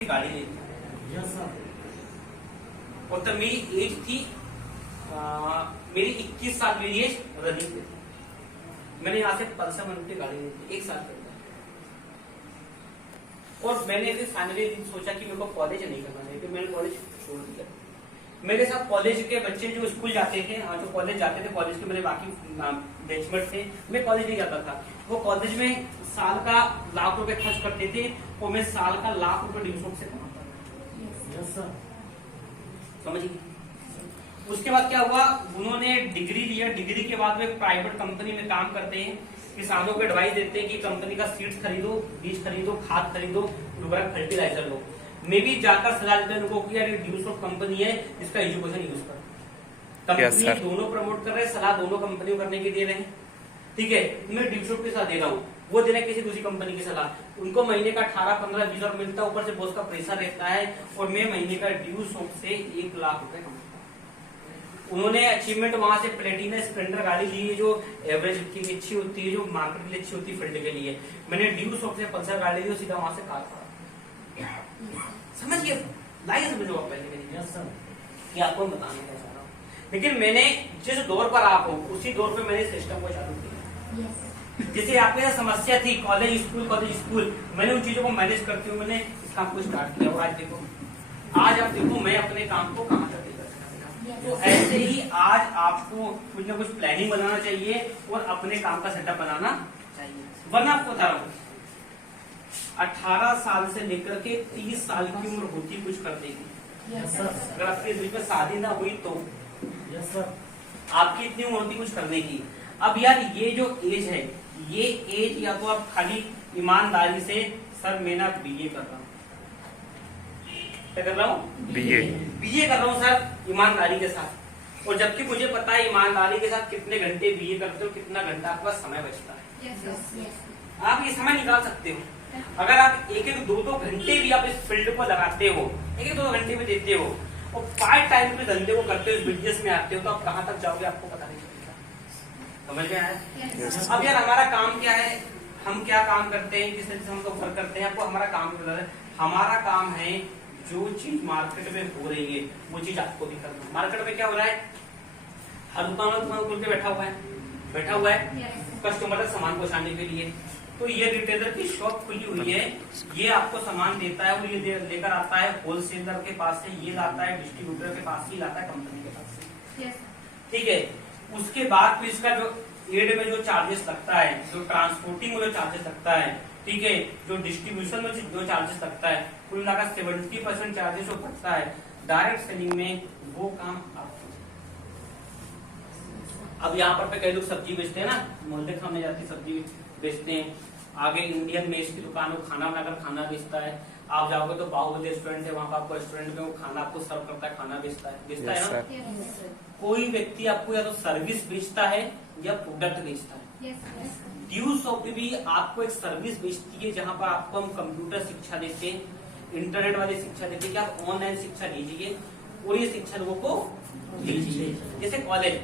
गाड़ी ली और तब मेरी एज थी मेरी 21 साल मेरी एज रनिंग पे थी। मैंने यहाँ से पल्सर 150 गाड़ी ली थी 1 साल पहले। और मैंने फिर फाइनली सोचा कि मेरे को कॉलेज नहीं करना है, फिर मैंने कॉलेज छोड़ दिया। मेरे साथ कॉलेज के बच्चे जो स्कूल जाते थे, जो कॉलेज जाते थे, कॉलेज के मेरे बाकी बैचमेट थे, मैं कॉलेज नहीं जाता था। वो कॉलेज में साल का लाख रुपए खर्च करते थे और मैं साल का लाख रुपए ड्यू से कमाता था। समझिए। उसके बाद क्या हुआ, उन्होंने डिग्री लिया, डिग्री के बाद में प्राइवेट कंपनी में काम करते हैं, किसानों को एडवाइस देते हैं कि कंपनी का सीड्स खरीदो, बीज खरीदो, खाद खरीदो, उर्वरक फर्टिलाइजर लो। मैं भी जाकर सलाह देता उनको कि यार ड्यूस ऑफ कंपनी है, इसका एजुकेशन यूज कर। कंपनी दोनों प्रमोट कर रहे हैं, सलाह दोनों कंपनियों करने की दे रहे हैं, ठीक है। मैं ड्यूस ऑफ के साथ दे रहा हूँ, वो दे रहे किसी दूसरी कंपनी की सलाह। उनको महीने का 18, 15, 20 और मिलता है, ऊपर से बॉस का प्रेशर रहता है, और मैं महीने का ड्यूस ऑफ से 1 लाख रुपए कमाता हूँ। उन्होंने अचीवमेंट वहां से प्लेटिना स्प्लेंडर गाड़ी ली है, जो एवरेज की अच्छी होती है, जो मार्केट के लिए अच्छी होती है, फील्ड के लिए। मैंने ड्यूस ऑफ से पल्सर गाड़ी ली, सीधा वहां से कार पड़ा। समझिए, लाइए समझो आप पहले कि आपको बताने का चाह रहा हूँ। लेकिन मैंने जिस दौर पर आप हो उसी दौर पर मैंने सिस्टम को चालू किया। जैसे आपके यहाँ समस्या थी कॉलेज स्कूल, मैंने उन चीजों को मैनेज करते हुए मैंने इस काम को स्टार्ट किया। और आज आप देखो मैं अपने काम को कहाँ तक लेकर। तो ऐसे ही आज आपको कुछ ना कुछ प्लानिंग बनाना चाहिए और अपने काम का सेटअप बनाना चाहिए। वरना आपको बता रहा हूँ 18 साल से लेकर के 30 साल की उम्र होती कुछ कर देगी। अगर आपके बीच में शादी ना हुई तो आपकी इतनी उम्र होती कुछ करने की। अब यार ये जो एज है, ये एज या तो आप खाली ईमानदारी से, सर मैं ना बीए कर रहा हूँ, क्या कर रहा हूँ, बीए कर रहा हूँ सर ईमानदारी के साथ। और जबकि मुझे पता है ईमानदारी के साथ कितने घंटे बीए करते हो, कितना घंटा आपके पास समय बचता है। आप ये समय निकाल सकते हो। अगर आप 1-2 घंटे भी आप इस फील्ड को लगाते हो, 1-2 घंटे भी देते हो और पार्ट टाइम के धंधे को करते हो, इस बिजनेस में आते हो, तो आप कहाँ तक जाओगे आपको पता नहीं चलेगा। समझ में आया? अब यार हमारा काम क्या है, हम क्या काम करते हैं, किस तरह से हम लोग वर्क करते हैं, आपको हमारा काम क्या है? हमारा काम है जो चीज मार्केट में हो रही है वो चीज आपको भी करना। मार्केट में क्या हो रहा है, हर दुकान खुल के बैठा हुआ है कस्टमर तक सामान पहुंचाने के लिए। तो ये रिटेलर की शॉप खुली हुई है, ये आपको सामान देता है, वो ये लेकर आता है होलसेलर के पास से, ये लाता है डिस्ट्रीब्यूटर के पास से, लाता है कंपनी के पास से, ठीक है। उसके बाद फिर इसका जो एड में जो चार्जेस लगता है, जो ट्रांसपोर्टिंग में जो चार्जेस लगता है, ठीक है, जो डिस्ट्रीब्यूशन में जो चार्जेस लगता है, कुल मिलाकर 70% चार्जेस जो लगता है डायरेक्ट सेलिंग में, वो काम आपको। अब यहाँ पर कई लोग सब्जी बेचते हैं ना, मोहल्ले के सामने जाती सब्जी बेचते हैं, आगे इंडियन मेस की दुकान में खाना बनाकर खाना बेचता है। आप जाओगे तो बाहुबली रेस्टोरेंट है, वहाँ पर आपको रेस्टोरेंट में वो खाना आपको सर्व करता है, खाना बेचता है ना। कोई व्यक्ति आपको या तो सर्विस बेचता है या प्रोडक्ट बेचता है। ड्यूस ऑफ भी आपको एक सर्विस बेचती है, जहाँ पर आपको हम कंप्यूटर शिक्षा देते हैं, इंटरनेट वाली शिक्षा देते हैं कि आप ऑनलाइन शिक्षा लीजिए और ये शिक्षा लोगों को दीजिए। जैसे कॉलेज,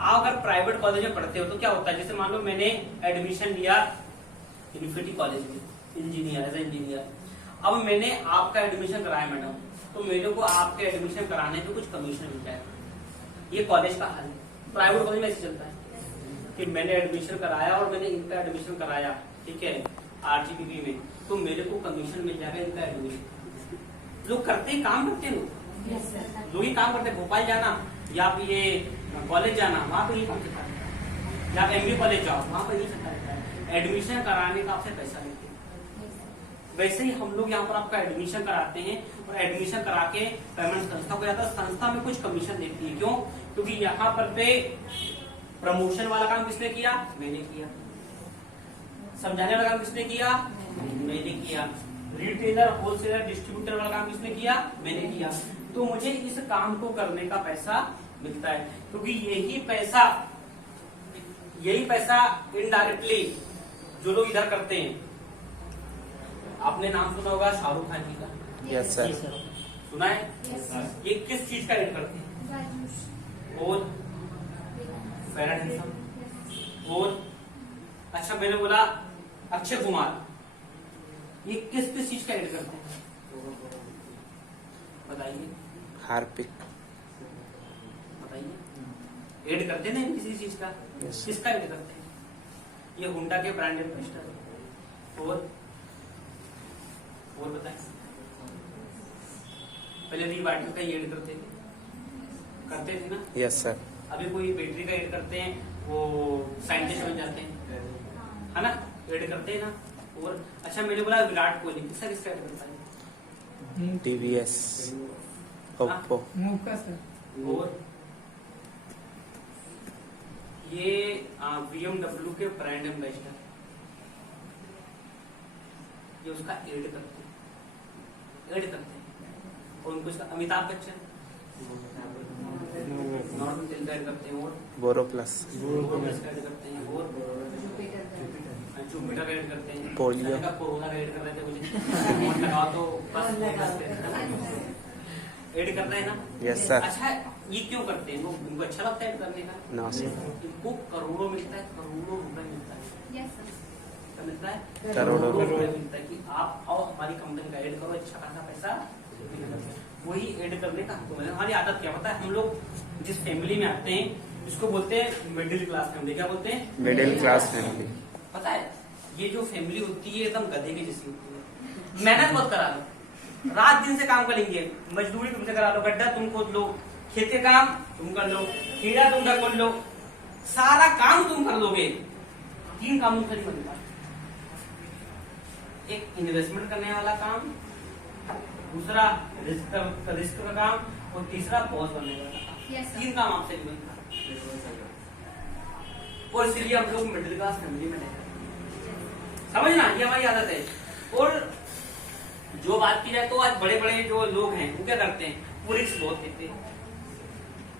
आप अगर प्राइवेट कॉलेज में पढ़ते हो तो क्या होता है, जैसे मान लो मैंने एडमिशन लिया इन्फिनिटी कॉलेज में इंजीनियर, अब मैंने आपका एडमिशन कराया मैडम, तो मेरे को आपके एडमिशन कराने पे कुछ कमीशन मिल जाएगा। ये कॉलेज का हाल है। प्राइवेट कॉलेज में ऐसे चलता है कि मैंने एडमिशन कराया और मैंने इनका एडमिशन कराया, ठीक है, RGPP में, तो मेरे को कमीशन मिल जाएगा इनका एडमिशन। लोग करते हैं, काम करते हैं लोग ही काम करते हैं। भोपाल जाना या आप ये कॉलेज जाना, वहाँ पे ये काम करता है, या MBA कॉलेज जाओ, वहाँ पर ये चलता रहता है। एडमिशन कराने का आपसे पैसा लेते हैं। वैसे ही हम लोग यहाँ पर आपका एडमिशन कराते हैं और एडमिशन करा के पेमेंट संस्था को जाता है, संस्था में कुछ कमीशन देती है। क्यों? क्योंकि यहाँ पर पे प्रमोशन वाला काम किसने किया, मैंने किया। समझाने वाला काम किसने किया, मैंने किया। रिटेलर, होलसेलर, डिस्ट्रीब्यूटर वाला काम किसने किया, मैंने किया। तो मुझे इस काम को करने का पैसा मिलता है, क्योंकि यही पैसा इनडायरेक्टली जो लोग इधर करते हैं, आपने नाम सुना होगा शाहरुख खान जी का। Yes sir. सुना है? ये किस चीज का एड करते हैं? और फेयर एंड हैंडसम। और अच्छा मैंने बोला अक्षय कुमार, ये किस चीज का एड करते हैं? बताइए। हार्पिक। बताइए ऐड करते ना किसी चीज का, किसका ऐड करते हैं? ये होंडा के ब्रांड एम्बेसडर। और बताएं, पहले रीबार्टन का ऐड करते थे ना? Yes sir. अभी कोई बैटरी का ऐड करते हैं, वो साइंटिस्ट बन जाते हैं, है ना? ऐड करते हैं ना। और अच्छा मैंने बोला विराट कोहली, किसका ऐड करता है? TVS, Oppo. और ये BMW के ब्रांड एम्बेसडर, ये उसका ऐड करते हैं। और उनको इसका अमिताभ बच्चन नॉर्मल तेल का ऐड करते हैं। और बोरो प्लस, का ऐड करते हैं। और जुपिटर का ऐड करते हैं। पोलियो का कोरोना का ऐड कर रहे थे, मुझे फोन लगाओ तो बस ऐड करना है ना? Yes sir. अच्छा ये क्यों करते हैं? इनको अच्छा लगता है ऐड करने का? No sir. इनको करोड़ों मिलता है, करोड़ों रुपए मिलता है। क्या मिलता है? करोड़ों रुपए मिलता है कि आप आओ हमारी कंपनी का ऐड करो, अच्छा खासा पैसा मिलेगा। वही ऐड करने का हमको मिला। हमारी आदत क्या पता है? हम लोग जिस फैमिली में आते हैं इसको बोलते हैं मिडिल क्लास फैमिली। क्या बोलते हैं? Middle class family. पता है ये जो फैमिली होती है एकदम गधे की जैसी होती है। मेहनत मत करा लो, रात दिन से काम करेंगे, मजदूरी तुमसे करा लो, गड्ढा तुम खोद लो, खेत के काम तुम कर लो, कीड़ा तुम कर लो, सारा काम तुम कर लोगे, 3 काम तुमसे नहीं बनता। एक इन्वेस्टमेंट करने वाला काम, दूसरा रिस्क का काम, और तीसरा बॉस बनने वाला काम। 3 काम आपसे नहीं बनता। और इसलिए हम लोग मिडिल क्लास फैमिली में रहते हैं। समझना, ये हमारी आदत है। और जो बात की जाए तो आज बड़े बड़े जो लोग हैं वो क्या करते हैं? वो रिस्क बहुत लेते हैं,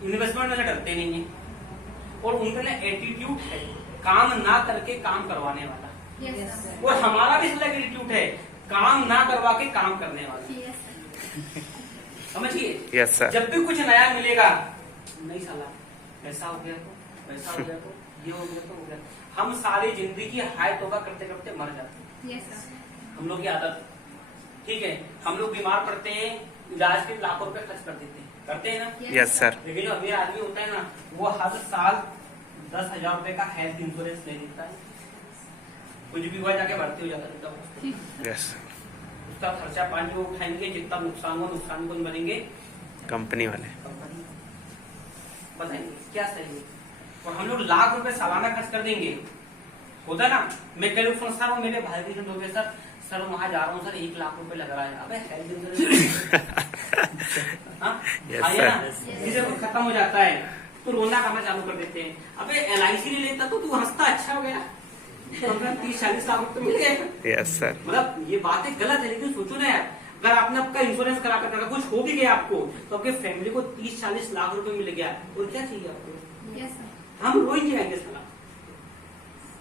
इन्वेस्टमेंट में डरते नहीं है, और उनका ना एटीट्यूड है काम ना करके काम करवाने वाला। और हमारा भी इसलिए एटीट्यूड है काम ना करवा के काम करने वाला। समझिए? Yes sir. जब भी कुछ नया मिलेगा, नहीं साला ऐसा हो गया तो, वैसा हो गया तो, ये हो गया तो हो गया। हम सारी जिंदगी हाय तौबा करते करते मर जाते हैं। हम लोग की आदत, ठीक है? हम लोग बीमार पड़ते हैं, इलाज के लाखों रुपए खर्च कर देते हैं, करते हैं ना? Yes sir. लेकिन जो अमीर आदमी होता है ना, वो हर साल 10,000 रुपए का हेल्थ इंश्योरेंस ले लेता है। कुछ भी हुआ जाके भर्ती हो जाता है। यस। उसका खर्चा पानी वो उठाएंगे, जितना नुकसान हो नुकसान कौन बनेंगे? कंपनी वाले। बताएंगे क्या सही है। और हम लोग लाख रुपए सालाना खर्च कर देंगे, होता ना? मैं कई लोग समझता हूँ, मेरे भाई भी हो गए, सर वहां जा रहा हूँ सर, 1 लाख रुपए लग रहा है। अबे हेल्थ इंश्योरेंस खत्म हो जाता है तो रोना खाना चालू कर देते हैं। अबे LIC नहीं लेता तो तू हंसता, अच्छा हो गया, 30-40 लाख रुपए मिल गए। Yes sir. मतलब ये बातें गलत है, लेकिन सोचो ना यार, अगर आपने आपका इंश्योरेंस करा कर अगर कुछ हो भी गया आपको, तो आपके फैमिली को 30-40 लाख रुपए मिल गया, और क्या चाहिए आपको? हम रो ही जाएंगे साला।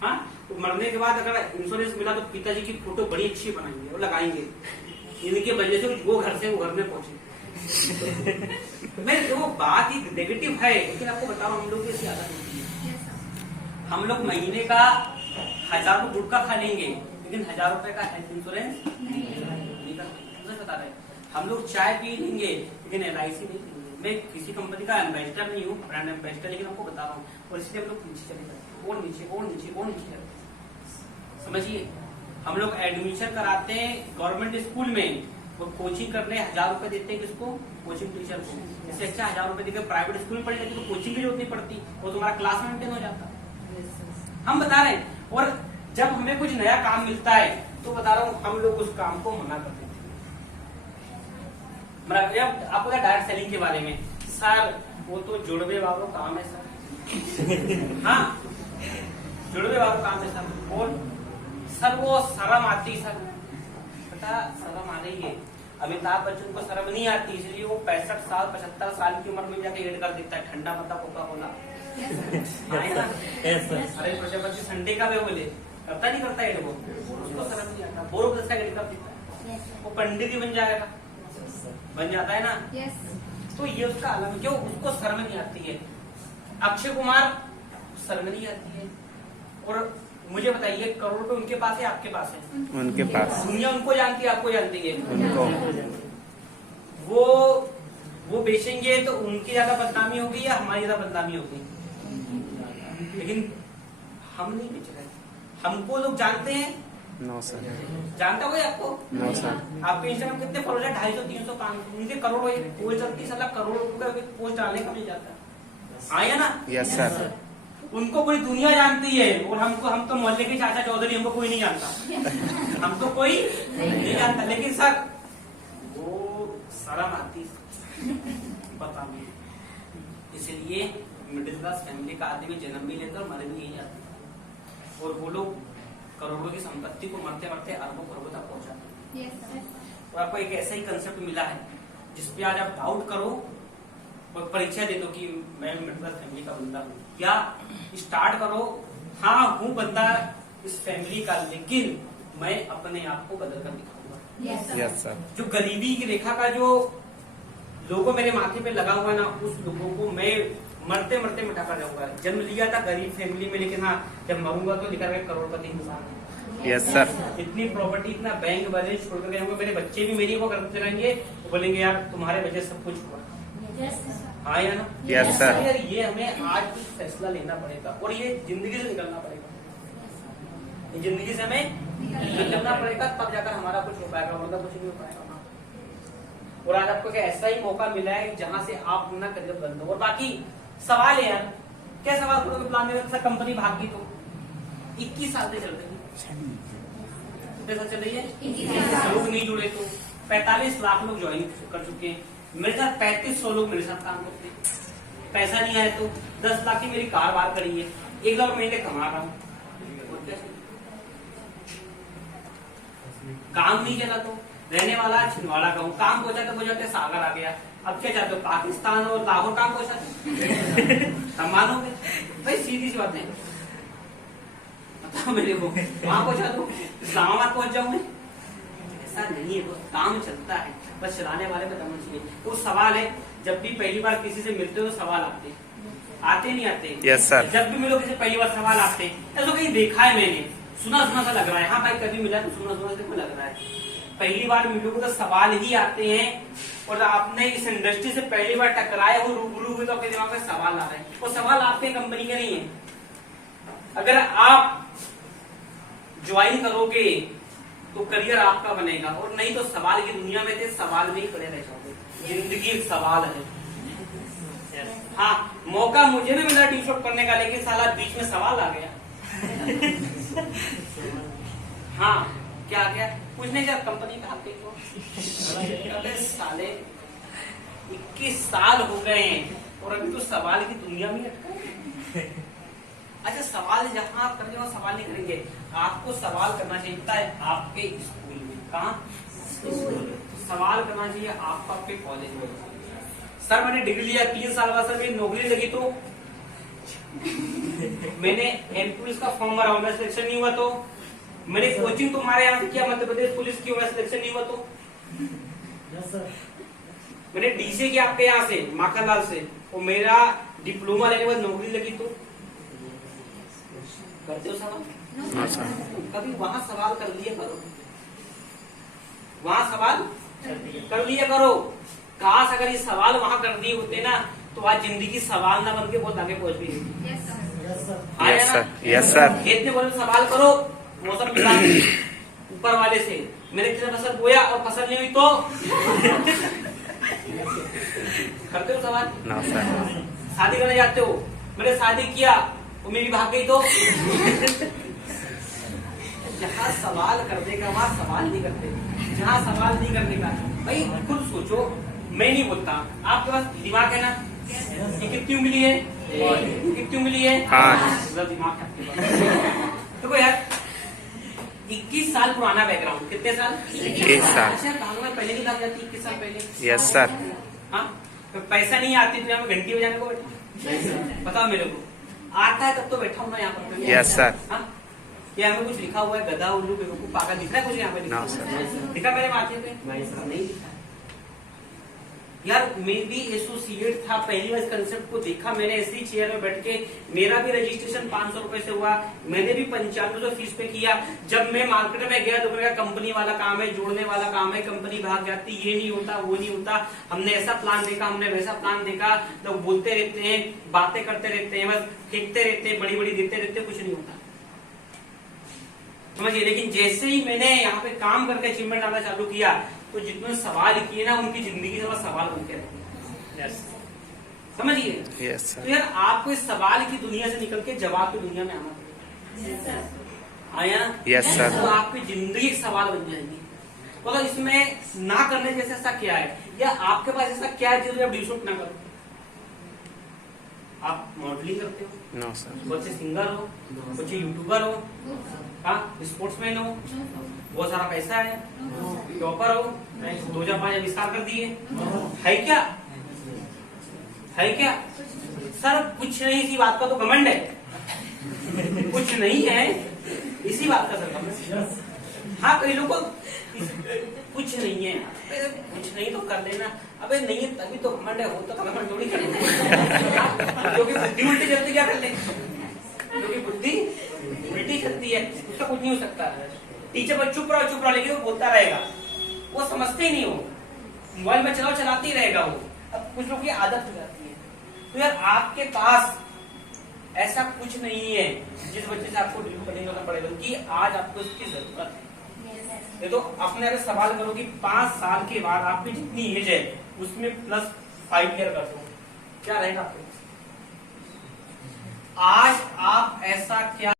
हाँ, तो मरने के बाद अगर इंश्योरेंस मिला तो पिताजी की फोटो बड़ी अच्छी बनाएंगे और लगाएंगे, इनके वजह से वो घर में पहुंचे। मैं वो बात ही नेगेटिव है, लेकिन आपको बताओ हम लोग की आदत होती है। हम लोग महीने का 1000 गुटखा खा लेंगे, लेकिन 1000 रुपए का हेल्थ इंश्योरेंस नहीं बता रहे। हम लोग चाय पी लेंगे, लेकिन LIC नहीं लेंगे। मैं किसी कंपनी का एम्बेसडर नहीं हूँ, ब्रांड एम्बेसडर, लेकिन आपको बता रहा हूँ। और इसलिए हम लोग पीछे चले जाते हैं, और नीचे समझिए। हम लोग एडमिशन कराते हैं गवर्नमेंट स्कूल में, वो कोचिंग करने 1000 रुपए देते हैं किसको? कोचिंग टीचर को। इससे अच्छा 1000 रुपए देकर प्राइवेट स्कूल में पढ़ लेते तो कोचिंग की जरूरत नहीं पड़ती, और तुम्हारा क्लास मेंटेन हो जाता। हम बता रहे हैं। और जब हमें कुछ नया काम मिलता है तो बता रहा हूँ, हम लोग उस काम को मना कर देते हैं। आपको डायरेक्ट सेलिंग के बारे में, सर वो तो जुड़वे वालों काम है सर। हाँ, जुड़वे वालों काम है सर। और सर वो शर्म आती सर, पता शर्म आ रही है। अमिताभ बच्चन को शर्म नहीं आती, इसलिए वो 65 साल 75 साल की उम्र में जाके एड कर देता है ठंडा पत्ता कोका कोला। अरे प्रजापति संडे का वे बोले करता नहीं करता एड, वो उसको शर्म नहीं आता, बोरो प्लस का एड कर देता है, वो पंडित ही बन जाएगा, बन जाता है ना। तो ये उसका अलग, क्यों? उसको शर्म नहीं आती है। अक्षय कुमार शर्म नहीं आती है। और मुझे बताइए, करोड़ रुपए उनके पास है आपके पास है? उनके पास। दुनिया उनको जानती है, आपको जानती है? उनको। वो बेचेंगे तो उनकी ज्यादा बदनामी होगी या हमारी ज्यादा बदनामी होगी? लेकिन हम नहीं बेच रहे, हमको लोग जानते हैं। No sir. जानता कोई आपको? No sir. आपके इंस्टाग्राम कितने फॉलोअर है? 250, 300, 500, उनके करोड़ों पोस्ट चलती, साला करोड़ों का पोस्ट डालने का मिल जाता है। आया ना? Yes sir. उनको पूरी दुनिया जानती है और हमको, हम तो मोहल्ले के चाचा चौधरी, हमको कोई नहीं जानता, हमको कोई नहीं जानता। लेकिन सर वो शर्म आती पता नहीं, इसलिए मिडिल क्लास फैमिली का आदमी जन्म भी लेता और मर भी यही जाता है, और वो लोग करोड़ों की संपत्ति को मरते मरते अरबों करोड़ों तक पहुंचाते हैं। और आपको एक ऐसा ही कंसेप्ट मिला है जिसपे आज आप डाउट करो और परीक्षा दे दो कि मैं मिडिल क्लास फैमिली का बंदा हूँ, या स्टार्ट करो हाँ हूँ बंदा इस फैमिली का, लेकिन मैं अपने आप को बदल कर दिखाऊंगा। Yes sir. जो गरीबी की रेखा का जो लोगो मेरे माथे पे लगा हुआ है ना, उस लोगों को मैं मरते मरते मिटा कर जाऊंगा। जन्म लिया था गरीब फैमिली में, लेकिन हाँ जब मरूंगा तो लिखा गया करोड़पति इंसान। Yes sir. इतनी प्रॉपर्टी, इतना बैंक बैलेंस छोड़ कर जाऊंगा, मेरे बच्चे भी मेरी को गर्व कराएंगे, वो बोलेंगे यार तुम्हारे वजह सब कुछ हुआ। हाँ या ना? Yes sir. यार ये हमें आज कुछ फैसला लेना पड़ेगा और ये जिंदगी से निकलना पड़ेगा, ये जिंदगी से हमें निकलना पड़ेगा, तब जाकर हमारा कुछ हो पाएगा, वरना कुछ नहीं हो पाएगा। और आज आपको क्या ऐसा ही मौका मिला है जहाँ से आप अपना करियर बंद हो। और बाकी सवाल है यार, क्या सवाल करोगे प्लान में? कंपनी भागी तो 21 साल से चल रही है, कितने साल चल रही है? लोग नहीं जुड़े तो 45 लाख लोग ज्वाइन कर चुके हैं, मेरे साथ 3500 लोग मेरे साथ काम करते हैं। पैसा नहीं आया तो 10 लाख की मेरी कार बाहर खड़ी है, 1 लाख महीने कमा रहा हूँ, काम नहीं चला तो रहने वाला छिंदवाड़ा का हूँ, काम पहुंचा तो पहुंचाते सागर आ गया। अब क्या चाहते हो? पाकिस्तान और लाहौर काम पहुंचाते हम मानोगे भाई? सीधी सी बात है, बताओ मेरे को, वहां पहुंचा दो, इस्लामाबाद पहुंच जाऊं मैं? ऐसा नहीं है, काम चलता है, बस चलाने वाले पे दम चाहिए। तो सवाल है, जब भी पहली बार किसी से मिलते हो तो सवाल आते नहीं आते? Yes sir. जब भी मिलो किसी पहली बार सवाल आते हैं, ऐसा कहीं देखा है मैंने, सुना सुना सा लग रहा है। हाँ भाई कभी मिला तो सुना सुना से लग रहा है। पहली बार मिलोगे तो सवाल ही आते हैं, और आपने इस इंडस्ट्री से पहली बार टकराए हो, रूबरू हुए, तो आपके दिमाग में सवाल आ रहे हैं। वो सवाल आपके कंपनी के नहीं है। अगर आप ज्वाइन करोगे तो करियर आपका बनेगा, और नहीं तो सवाल की दुनिया में थे, सवाल में ही पड़े रह जाओगे। जिंदगी एक सवाल है। हाँ मौका मुझे भी मिला टी शॉट करने का, लेकिन साला बीच में सवाल आ गया। हाँ क्या आ गया? कुछ नहीं, जब कंपनी में आते तो साले 21 साल हो गए हैं और अभी तो सवाल की दुनिया में अटका। अच्छा सवाल जहाँ करेंगे वहाँ सवाल नहीं करेंगे, आपको सवाल करना चाहिए आपके स्कूल में। कहाँ? सवाल करना चाहिए आपको आपके कॉलेज में। सर मैंने डिग्री लिया 3 साल बाद, सर मेरी नौकरी लगी तो मैंने एमपुलिस का फॉर्म भरा, मेरा सिलेक्शन नहीं हुआ तो मैंने कोचिंग तुम्हारे यहाँ से किया, मध्य प्रदेश पुलिस की, मेरा सिलेक्शन नहीं हुआ तो मैंने डीसी किया आपके यहाँ से माखनलाल से, और मेरा डिप्लोमा लेने के बाद नौकरी लगी तो करते हो सवाल? कभी वहां सवाल कर लिया करो, वहां सवाल कर लिया करो। काश अगर ये सवाल वहां कर दिए होते ना, तो आज जिंदगी सवाल ना बन के बहुत आगे पहुंच गई। Yes sir. खेत में बोले सवाल करो, मौसम विभाग ऊपर वाले से, मैंने किसी फसल बोया और फसल नहीं हुई तो करते हो सवाल? No sir. शादी करने जाते हो, मैंने शादी किया वो मेरी भाग गई तो जहाँ सवाल करने का वहाँ सवाल नहीं करते, जहाँ सवाल नहीं करने का भाई खुद सोचो। मैं नहीं बोलता, आपके पास दिमाग है ना? ये कितनी उंगली है? कितनी उंगली है? हाँ। दिमाग है आपके पास। देखो यार 21 साल पुराना बैकग्राउंड, कितने साल? 21 साल। अच्छा भाग में पहले की भाग जाती 21 साल पहले। Yes sir. हाँ तो पैसा नहीं आती तो यहाँ पे घंटी बजाने को बैठा? बताओ मेरे को, आता है तब तो बैठा हूँ ना यहाँ पर। Yes sir. हाँ यहाँ में कुछ लिखा हुआ है, गधा उल्लू बेवकूफ पागल दिख रहा है कुछ यहाँ पे? No sir. दिखा मेरे माथे पे? नहीं दिखा। यार मैं भी एसोसिएट था, पहली बार इस कंसेप्ट को देखा मैंने, ऐसी चेयर में बैठ के। मेरा भी रजिस्ट्रेशन 500 रुपए से हुआ, मैंने भी 9500 फीस पे किया। जब मैं मार्केट में गया तो मैंने कहा कंपनी वाला काम है, जोड़ने वाला काम है, कंपनी भाग जाती, ये नहीं होता वो नहीं होता। हमने ऐसा प्लान देखा, हमने वैसा प्लान देखा। लोग बोलते रहते हैं, बातें करते रहते हैं, बस फेंकते रहते हैं, बड़ी बड़ी देते रहते, कुछ नहीं होता, समझिए। लेकिन जैसे ही मैंने यहाँ पे काम करके अचीवमेंट लाना चालू किया तो जितने सवाल किए ना उनकी जिंदगी से सवाल बनते रहते, समझिए। यस तो सर। यार आपको इस सवाल की दुनिया से निकल के जवाब की दुनिया में आना पड़ेगा, आया ना? Yes sir. तो आपकी जिंदगी एक सवाल बन जाएगी। मतलब इसमें ना करने जैसे ऐसा क्या है, या आपके पास ऐसा क्या है जो आप ड्यूशूट ना करो? आप मॉडलिंग करते हो, नो सर। बहुत से सिंगर हो, कुछ यूट्यूबर हो, हाँ स्पोर्ट्समैन हो, बहुत सारा पैसा है, टॉपर हो, 2005 आविष्कार कर दिए, है क्या? है क्या? सर कुछ नहीं, इसी बात का तो घमंड है, कुछ नहीं है इसी बात का सर घमंड। हाँ कई लोगों को कुछ नहीं है, कुछ नहीं तो कर लेना, अबे नहीं है तभी तो घमंड है, होता तो घमंड थोड़ी कर लेना। क्योंकि बुद्धि उल्टी चलती, क्या कर ले, क्योंकि बुद्धि उल्टी चलती है, उसका कुछ नहीं हो सकता। टीचर पर चुप रहो, लेकिन वो बोलता रहेगा, वो समझते ही नहीं हो, मोबाइल में चलाते ही रहेगा वो। अब कुछ लोग की आदत हो जाती है। तो यार आपके पास ऐसा कुछ नहीं है जिस बच्चे से आपको डील करना पड़ेगा, कि आज आपको इसकी जरूरत है। ये तो अपने आप सवाल करो कि 5 साल के बाद आपकी जितनी एज है उसमें +5 ईयर कर दो, क्या रहेगा आपको? आज आप ऐसा क्या